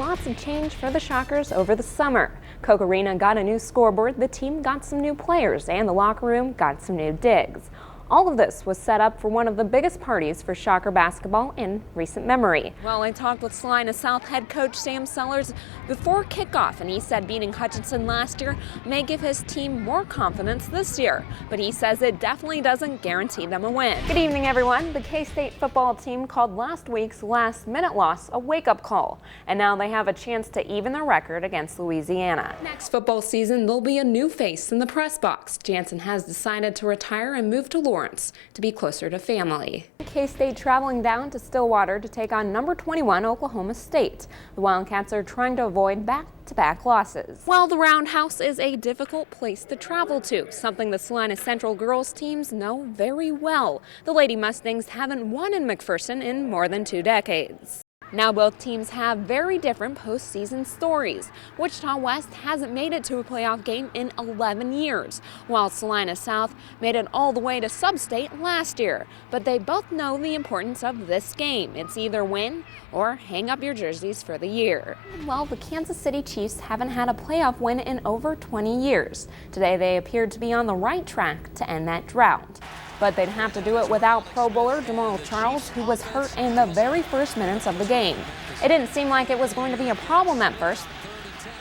lots of change for the Shockers over the summer. Koch Arena got a new scoreboard, the team got some new players, and the locker room got some new digs. All of this was set up for one of the biggest parties for Shocker basketball in recent memory. Well, I talked with Salina South head coach Sam Sellers before kickoff, and he said beating Hutchinson last year may give his team more confidence this year. But he says it definitely doesn't guarantee them a win. Good evening, everyone. The K-State football team called last week's last-minute loss a wake-up call, and now they have a chance to even their record against Louisiana. Next football season, there'll be a new face in the press box. Jansen has decided to retire and move to Lawrence to be closer to family. K-State traveling down to Stillwater to take on number 21 Oklahoma State. The Wildcats are trying to avoid back-to-back losses. Well, the Roundhouse is a difficult place to travel to, something the Salina Central girls teams know very well. The Lady Mustangs haven't won in McPherson in more than 2 decades. Now both teams have very different postseason stories. Wichita West hasn't made it to a playoff game in 11 years, while Salina South made it all the way to sub-state last year. But they both know the importance of this game. It's either win or hang up your jerseys for the year. Well, the Kansas City Chiefs haven't had a playoff win in over 20 years. Today they appeared to be on the right track to end that drought. But they'd have to do it without Pro Bowler Jamal Charles, who was hurt in the very first minutes of the game. It didn't seem like it was going to be a problem at first.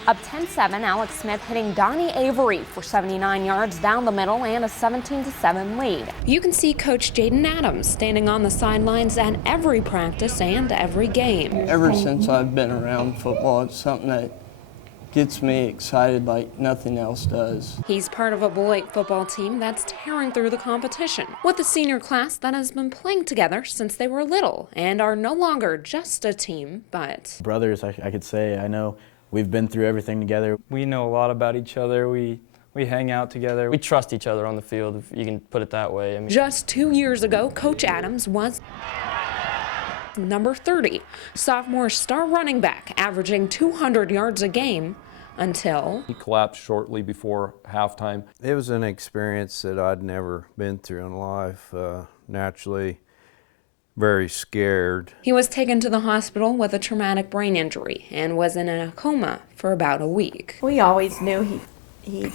Up 10-7, Alex Smith hitting Donnie Avery for 79 yards down the middle and a 17-7 lead. You can see Coach Jaden Adams standing on the sidelines at every practice and every game. Ever since I've been around football, it's something that gets me excited like nothing else does. He's part of a boy football team that's tearing through the competition, with a senior class that has been playing together since they were little and are no longer just a team, but brothers, I could say. I know we've been through everything together. We know a lot about each other. We hang out together. We trust each other on the field, if you can put it that way. I mean, just 2 years ago, Coach Adams was number 30, sophomore star running back, averaging 200 yards a game until he collapsed shortly before halftime. It was an experience that I'd never been through in life. Naturally, very scared. He was taken to the hospital with a traumatic brain injury and was in a coma for about a week. We always knew he'd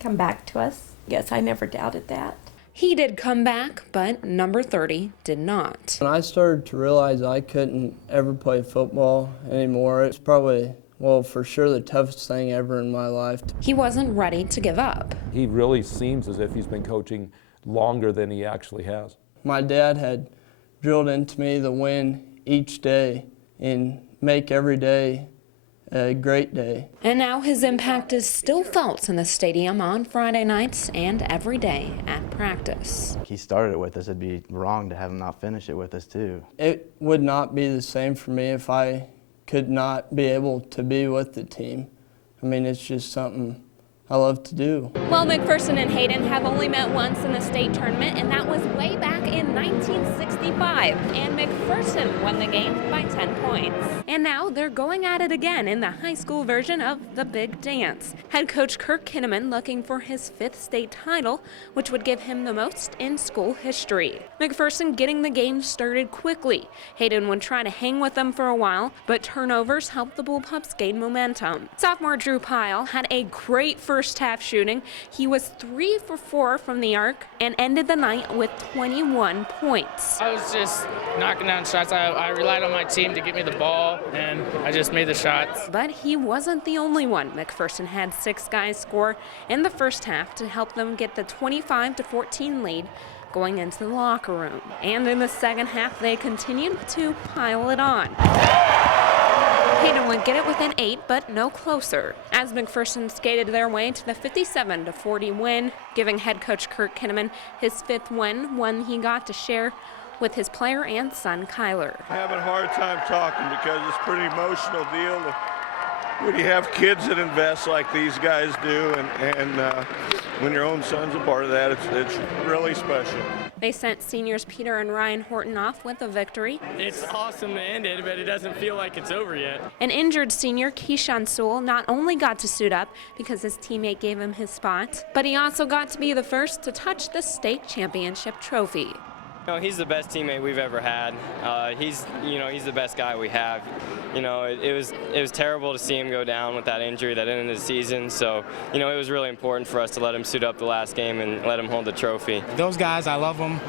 come back to us. Yes, I never doubted that. He did come back, but number 30 did not. When I started to realize I couldn't ever play football anymore, it's probably, well, for sure the toughest thing ever in my life. He wasn't ready to give up. He really seems as if he's been coaching longer than he actually has. My dad had drilled into me the win each day and make every day a great day. And now his impact is still felt in the stadium on Friday nights and every day at practice. He started it with us. It'd be wrong to have him not finish it with us too. It would not be the same for me if I could not be able to be with the team. I mean, it's just something I love to do. Well, McPherson and Hayden have only met once in the state tournament, and that was way back in 1965. And McPherson won the game by 10 points. And now they're going at it again in the high school version of the Big Dance. Head coach Kirk Kinnaman looking for his 5th state title, which would give him the most in school history. McPherson getting the game started quickly. Hayden would try to hang with them for a while, but turnovers helped the Bullpups gain momentum. Sophomore Drew Pyle had a great first half shooting. He was 3 for 4 from the arc and ended the night with 21 points. I was just knocking down shots. I relied on my team to get me the ball, and I just made the shots. But he wasn't the only one. McPherson had 6 guys score in the first half to help them get the 25-14 lead going into the locker room. And in the second half, they continued to pile it on. Hayden would get it within 8, but no closer, as McPherson skated their way to the 57-40 win, giving head coach Kirk Kinnaman his 5th win, one he got to share with his player and son, Kyler. I'm having a hard time talking because it's a pretty emotional deal. When you have kids that invest like these guys do, and when your own son's a part of that, it's really special. They sent seniors Peter and Ryan Horton off with a victory. it's awesome to end it, but it doesn't feel like it's over yet. An injured senior, Keyshawn Sewell, not only got to suit up because his teammate gave him his spot, but he also got to be the first to touch the state championship trophy. He's the best teammate we've ever had. He's the best guy we have. It was terrible to see him go down with that injury that ended the season. So, it was really important for us to let him suit up the last game and let him hold the trophy. Those guys, I love them.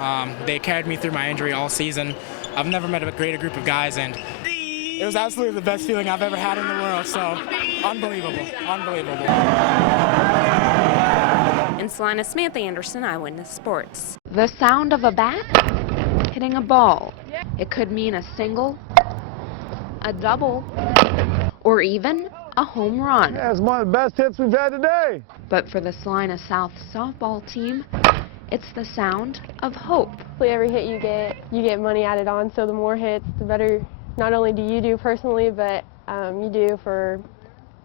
They carried me through my injury all season. I've never met a greater group of guys, and it was absolutely the best feeling I've ever had in the world. So, unbelievable, unbelievable. In Salina, Samantha Anderson, Eyewitness Sports. The sound of a bat hitting a ball. It could mean a single, a double, or even a home run. Yeah, it's one of the best hits we've had today. But for the Salina South softball team, it's the sound of hope. Every hit you get money added on, so the more hits, the better not only do you do personally, but you do for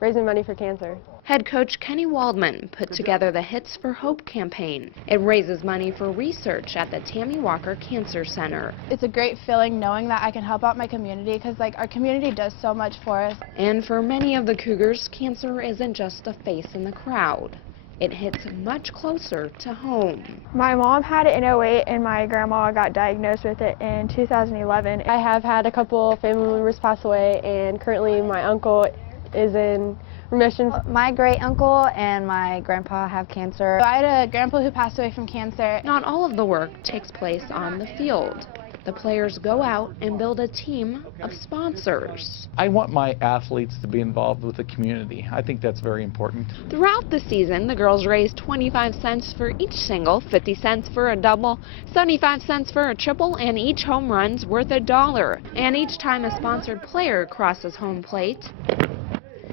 raising money for cancer. Head coach Kenny Waldman put together the Hits for Hope campaign. It raises money for research at the Tammy Walker Cancer Center. It's a great feeling knowing that I can help out my community because our community does so much for us. And for many of the Cougars, cancer isn't just a face in the crowd. It hits much closer to home. My mom had it in 2008 and my grandma got diagnosed with it in 2011. I have had a couple family members pass away, and currently my uncle is in remission. My great uncle and my grandpa have cancer. I had a grandpa who passed away from cancer. Not all of the work takes place on the field. The players go out and build a team of sponsors. I want my athletes to be involved with the community. I think that's very important. Throughout the season, the girls raised 25 cents for each single, 50 cents for a double, 75 cents for a triple, and each home run's worth $1. And each time a sponsored player crosses home plate,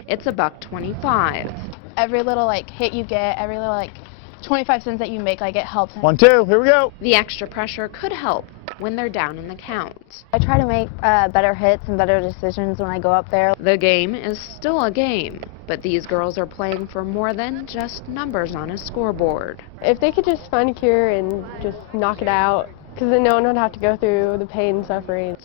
it's $1.25. Every little hit you get, every little 25 cents that you make, it helps. 1, 2, here we go. The extra pressure could help when they're down in the count. I try to make better hits and better decisions when I go up there. The game is still a game, but these girls are playing for more than just numbers on a scoreboard. If they could just find a cure and just knock it out, because then no one would have to go through the pain and suffering.